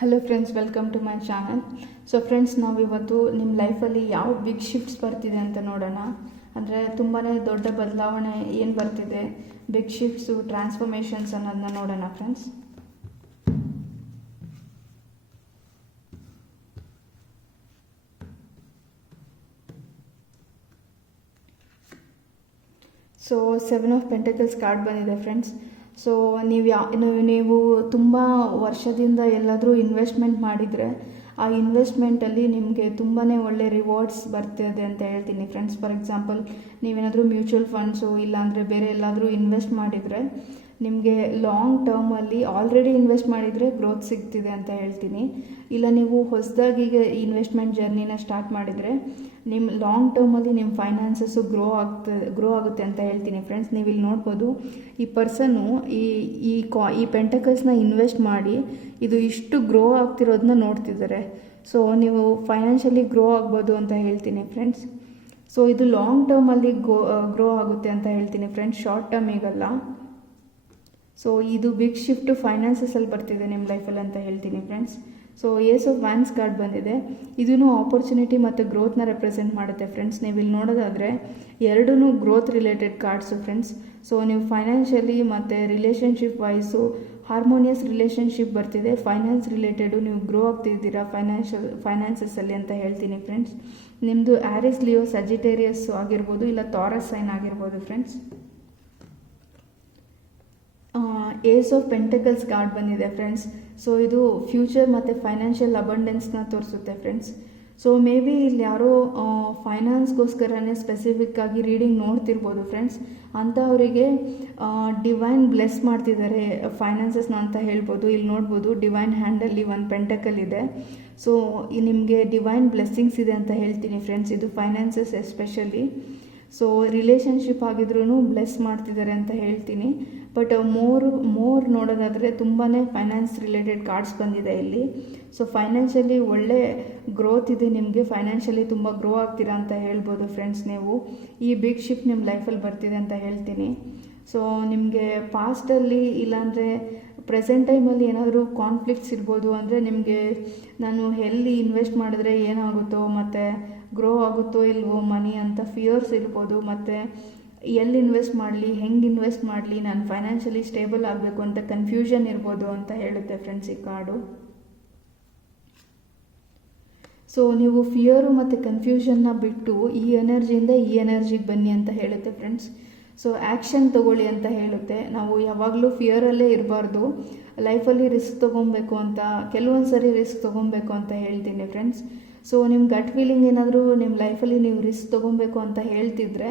Hello friends, welcome to my channel. So friends, ನಾವಿವತ್ತು ನಿಮ್ಮ ಲೈಫಲ್ಲಿ ಯಾವ ಬಿಗ್ ಶಿಫ್ಟ್ಸ್ ಬರ್ತಿದೆ ಅಂತ ನೋಡೋಣ. ಅಂದರೆ ತುಂಬಾ ದೊಡ್ಡ ಬದಲಾವಣೆ ಏನು ಬರ್ತಿದೆ, ಬಿಗ್ ಶಿಫ್ಟ್ಸು, ಟ್ರಾನ್ಸ್ಫಾರ್ಮೇಷನ್ಸ್ ಅನ್ನೋದನ್ನ ನೋಡೋಣ friends. So 7 of pentacles card ಬಂದಿದೆ ಫ್ರೆಂಡ್ಸ್. ಸೊ ನೀವು ತುಂಬ ವರ್ಷದಿಂದ ಎಲ್ಲಾದರೂ ಇನ್ವೆಸ್ಟ್ಮೆಂಟ್ ಮಾಡಿದರೆ ಆ ಇನ್ವೆಸ್ಟ್ಮೆಂಟಲ್ಲಿ ನಿಮಗೆ ತುಂಬಾ ಒಳ್ಳೆ ರಿವಾರ್ಡ್ಸ್ ಬರ್ತಿದೆ ಅಂತ ಹೇಳ್ತೀನಿ ಫ್ರೆಂಡ್ಸ್. ಫಾರ್ ಎಕ್ಸಾಂಪಲ್, ನೀವೇನಾದರೂ ಮ್ಯೂಚುವಲ್ ಫಂಡ್ಸು ಇಲ್ಲಾಂದರೆ ಬೇರೆ ಎಲ್ಲಾದರೂ ಇನ್ವೆಸ್ಟ್ ಮಾಡಿದರೆ ನಿಮಗೆ ಲಾಂಗ್ ಟರ್ಮಲ್ಲಿ ಆಲ್ರೆಡಿ ಇನ್ವೆಸ್ಟ್ ಮಾಡಿದರೆ ಗ್ರೋತ್ ಸಿಗ್ತಿದೆ ಅಂತ ಹೇಳ್ತೀನಿ. ಇಲ್ಲ ನೀವು ಹೊಸದಾಗಿ ಇನ್ವೆಸ್ಟ್ಮೆಂಟ್ ಜರ್ನಿನ ಸ್ಟಾರ್ಟ್ ಮಾಡಿದರೆ ನಿಮ್ಮ ಲಾಂಗ್ ಟರ್ಮಲ್ಲಿ ನಿಮ್ಮ ಫೈನಾನ್ಸಸ್ಸು ಗ್ರೋ ಆಗುತ್ತೆ ಅಂತ ಹೇಳ್ತೀನಿ ಫ್ರೆಂಡ್ಸ್. ನೀವು ಇಲ್ಲಿ ನೋಡ್ಬೋದು, ಈ ಪರ್ಸನ್ನು ಈ ಪೆಂಟಕಲ್ಸ್ನ ಇನ್ವೆಸ್ಟ್ ಮಾಡಿ ಇದು ಇಷ್ಟು ಗ್ರೋ ಆಗ್ತಿರೋದನ್ನ ನೋಡ್ತಿದ್ದಾರೆ. ಸೊ ನೀವು ಫೈನಾನ್ಷಿಯಲಿ ಗ್ರೋ ಆಗ್ಬೋದು ಅಂತ ಹೇಳ್ತೀನಿ ಫ್ರೆಂಡ್ಸ್. ಸೊ ಇದು ಲಾಂಗ್ ಟರ್ಮಲ್ಲಿ ಗ್ರೋ ಆಗುತ್ತೆ ಅಂತ ಹೇಳ್ತೀನಿ ಫ್ರೆಂಡ್ಸ್, ಶಾರ್ಟ್ ಟರ್ಮಿಗಲ್ಲ. ಸೊ ಇದು ಬಿಗ್ ಶಿಫ್ಟು ಫೈನಾನ್ಸಸಲ್ಲಿ ಬರ್ತಿದೆ ನಿಮ್ಮ ಲೈಫಲ್ಲಿ ಅಂತ ಹೇಳ್ತೀನಿ friends. So ace of wands card ಬಂದಿದೆ. ಇದೂ ಆಪರ್ಚುನಿಟಿ ಮತ್ತು ಗ್ರೋತ್ನ ರೆಪ್ರೆಸೆಂಟ್ ಮಾಡುತ್ತೆ ಫ್ರೆಂಡ್ಸ್. ನೀವು ಇಲ್ಲಿ ನೋಡೋದಾದರೆ ಎರಡೂ growth related cards friends. So ನೀವು ಫೈನಾನ್ಷಿಯಲಿ ಮತ್ತು ರಿಲೇಷನ್ಶಿಪ್ ವೈಸು ಹಾರ್ಮೋನಿಯಸ್ ರಿಲೇಷನ್ಶಿಪ್ ಬರ್ತಿದೆ. ಫೈನಾನ್ಸ್ ರಿಲೇಟೆಡು ನೀವು ಗ್ರೋ ಆಗ್ತಿದ್ದೀರಾ ಫೈನಾನ್ಸಸ್ಸಲ್ಲಿ ಅಂತ ಹೇಳ್ತೀನಿ ಫ್ರೆಂಡ್ಸ್. ನಿಮ್ಮದು ಆರಿಸ್, ಲಿಯೋ, ಸಜಿಟೇರಿಯಸ್ ಆಗಿರ್ಬೋದು, ಇಲ್ಲ ತಾರಸ್ ಸೈನ್ ಆಗಿರ್ಬೋದು friends. Ace of pentacles card ಬಂದಿದೆ ಫ್ರೆಂಡ್ಸ್. ಸೊ ಇದು ಫ್ಯೂಚರ್ ಮತ್ತು ಫೈನಾನ್ಷಿಯಲ್ ಅಬಂಡೆನ್ಸ್ನ ತೋರಿಸುತ್ತೆ ಫ್ರೆಂಡ್ಸ್. ಸೊ ಮೇ ಬಿ ಇಲ್ಲಿ ಯಾರೋ ಫೈನಾನ್ಸ್ಗೋಸ್ಕರನೇ ಸ್ಪೆಸಿಫಿಕ್ ಆಗಿ ರೀಡಿಂಗ್ ನೋಡ್ತಿರ್ಬೋದು ಫ್ರೆಂಡ್ಸ್. ಅಂಥವರಿಗೆ ಡಿವೈನ್ ಬ್ಲೆಸ್ ಮಾಡ್ತಿದ್ದಾರೆ ಫೈನಾನ್ಸಸ್ನ ಅಂತ ಹೇಳ್ಬೋದು. ಇಲ್ಲಿ ನೋಡ್ಬೋದು, ಡಿವೈನ್ ಹ್ಯಾಂಡಲ್ಲಿ ಒಂದು ಪೆಂಟಕಲ್ ಇದೆ. ಸೊ ನಿಮಗೆ ಡಿವೈನ್ ಬ್ಲೆಸ್ಸಿಂಗ್ಸ್ ಇದೆ ಅಂತ ಹೇಳ್ತೀನಿ ಫ್ರೆಂಡ್ಸ್. ಇದು ಫೈನಾನ್ಸಸ್ ಎಸ್ಪೆಷಲಿ. ಸೊ ರಿಲೇಷನ್ಶಿಪ್ ಆಗಿದ್ರೂ ಬ್ಲೆಸ್ ಮಾಡ್ತಿದ್ದಾರೆ ಅಂತ ಹೇಳ್ತೀನಿ. ಬಟ್ ಮೋರ್ ನೋಡೋದಾದರೆ ತುಂಬಾ ಫೈನಾನ್ಸ್ ರಿಲೇಟೆಡ್ ಕಾರ್ಡ್ಸ್ ಬಂದಿದೆ ಇಲ್ಲಿ. ಸೊ ಫೈನಾನ್ಷಿಯಲಿ ಒಳ್ಳೆ ಗ್ರೋತ್ ಇದೆ ನಿಮಗೆ, ಫೈನಾನ್ಷಿಯಲಿ ತುಂಬ ಗ್ರೋ ಆಗ್ತೀರಾ ಅಂತ ಹೇಳ್ಬೋದು ಫ್ರೆಂಡ್ಸ್. ನೀವು ಈ ಬಿಗ್ ಶಿಫ್ಟ್ ನಿಮ್ಮ ಲೈಫಲ್ಲಿ ಬರ್ತಿದೆ ಅಂತ ಹೇಳ್ತೀನಿ. ಸೊ ನಿಮಗೆ ಪಾಸ್ಟಲ್ಲಿ ಇಲ್ಲಾಂದರೆ ಪ್ರೆಸೆಂಟ್ ಟೈಮಲ್ಲಿ ಏನಾದರೂ ಕಾನ್ಫ್ಲಿಕ್ಟ್ಸ್ ಇರ್ಬೋದು. ಅಂದರೆ ನಿಮಗೆ ನಾನು ಎಲ್ಲಿ ಇನ್ವೆಸ್ಟ್ ಮಾಡಿದ್ರೆ ಏನಾಗುತ್ತೋ ಮತ್ತು ಗ್ರೋ ಆಗುತ್ತೋ ಇಲ್ವೋ ಮನಿ ಅಂತ ಫಿಯರ್ಸ್ ಇರ್ಬೋದು. ಮತ್ತು ಎಲ್ಲಿ ಇನ್ವೆಸ್ಟ್ ಮಾಡಲಿ, ಹೆಂಗೆ ಇನ್ವೆಸ್ಟ್ ಮಾಡಲಿ, ನಾನು ಫೈನಾನ್ಷಿಯಲಿ ಸ್ಟೇಬಲ್ ಆಗಬೇಕು ಅಂತ ಕನ್ಫ್ಯೂಷನ್ ಇರ್ಬೋದು ಅಂತ ಹೇಳುತ್ತೆ ಫ್ರೆಂಡ್ಸ್ ಈ ಕಾರ್ಡು. ಸೊ ನೀವು ಫಿಯರು ಮತ್ತು ಕನ್ಫ್ಯೂಷನ್ನ ಬಿಟ್ಟು ಈ ಎನರ್ಜಿಯಿಂದ ಈ ಎನರ್ಜಿಗೆ ಬನ್ನಿ ಅಂತ ಹೇಳುತ್ತೆ ಫ್ರೆಂಡ್ಸ್. ಸೊ ಆ್ಯಕ್ಷನ್ ತೊಗೊಳ್ಳಿ ಅಂತ ಹೇಳುತ್ತೆ. ನಾವು ಯಾವಾಗಲೂ ಫಿಯರಲ್ಲೇ ಇರಬಾರ್ದು, ಲೈಫಲ್ಲಿ ರಿಸ್ಕ್ ತೊಗೊಬೇಕು ಅಂತ, ಕೆಲವೊಂದು ಸರಿ ರಿಸ್ಕ್ ತೊಗೊಬೇಕು ಅಂತ ಹೇಳ್ತೀನಿ ಫ್ರೆಂಡ್ಸ್. ಸೊ ನಿಮ್ಮ ಗಟ್ ಫೀಲಿಂಗ್ ಏನಾದರೂ ನಿಮ್ಮ ಲೈಫಲ್ಲಿ ನೀವು ರಿಸ್ಕ್ ತೊಗೊಬೇಕು ಅಂತ ಹೇಳ್ತಿದ್ರೆ,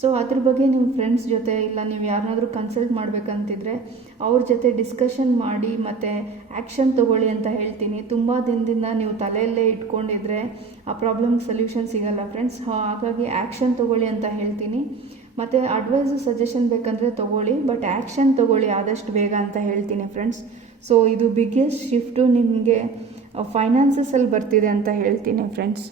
ಸೊ ಅದ್ರ ಬಗ್ಗೆ ನಿಮ್ಮ ಫ್ರೆಂಡ್ಸ್ ಜೊತೆ ಇಲ್ಲ ನೀವು ಯಾರನ್ನಾದರೂ ಕನ್ಸಲ್ಟ್ ಮಾಡಬೇಕಂತಿದ್ರೆ ಅವ್ರ ಜೊತೆ ಡಿಸ್ಕಷನ್ ಮಾಡಿ ಮತ್ತು ಆ್ಯಕ್ಷನ್ ತೊಗೊಳ್ಳಿ ಅಂತ ಹೇಳ್ತೀನಿ. ತುಂಬ ದಿನದಿಂದ ನೀವು ತಲೆಯಲ್ಲೇ ಇಟ್ಕೊಂಡಿದ್ರೆ ಆ ಪ್ರಾಬ್ಲಮ್ಗೆ ಸೊಲ್ಯೂಷನ್ ಸಿಗಲ್ಲ ಫ್ರೆಂಡ್ಸ್. ಹಾಗಾಗಿ ಆ್ಯಕ್ಷನ್ ತೊಗೊಳ್ಳಿ ಅಂತ ಹೇಳ್ತೀನಿ. ಮತ್ತು ಅಡ್ವೈಸು ಸಜೆಷನ್ ಬೇಕಂದರೆ ತೊಗೊಳ್ಳಿ, ಬಟ್ ಆ್ಯಕ್ಷನ್ ತೊಗೊಳ್ಳಿ ಆದಷ್ಟು ಬೇಗ ಅಂತ ಹೇಳ್ತೀನಿ ಫ್ರೆಂಡ್ಸ್. ಸೊ ಇದು ಬಿಗ್ಗೆಸ್ಟ್ ಶಿಫ್ಟು ನಿಮಗೆ ಫೈನಾನ್ಸಸಲ್ಲಿ ಬರ್ತಿದೆ ಅಂತ ಹೇಳ್ತೀನಿ ಫ್ರೆಂಡ್ಸ್.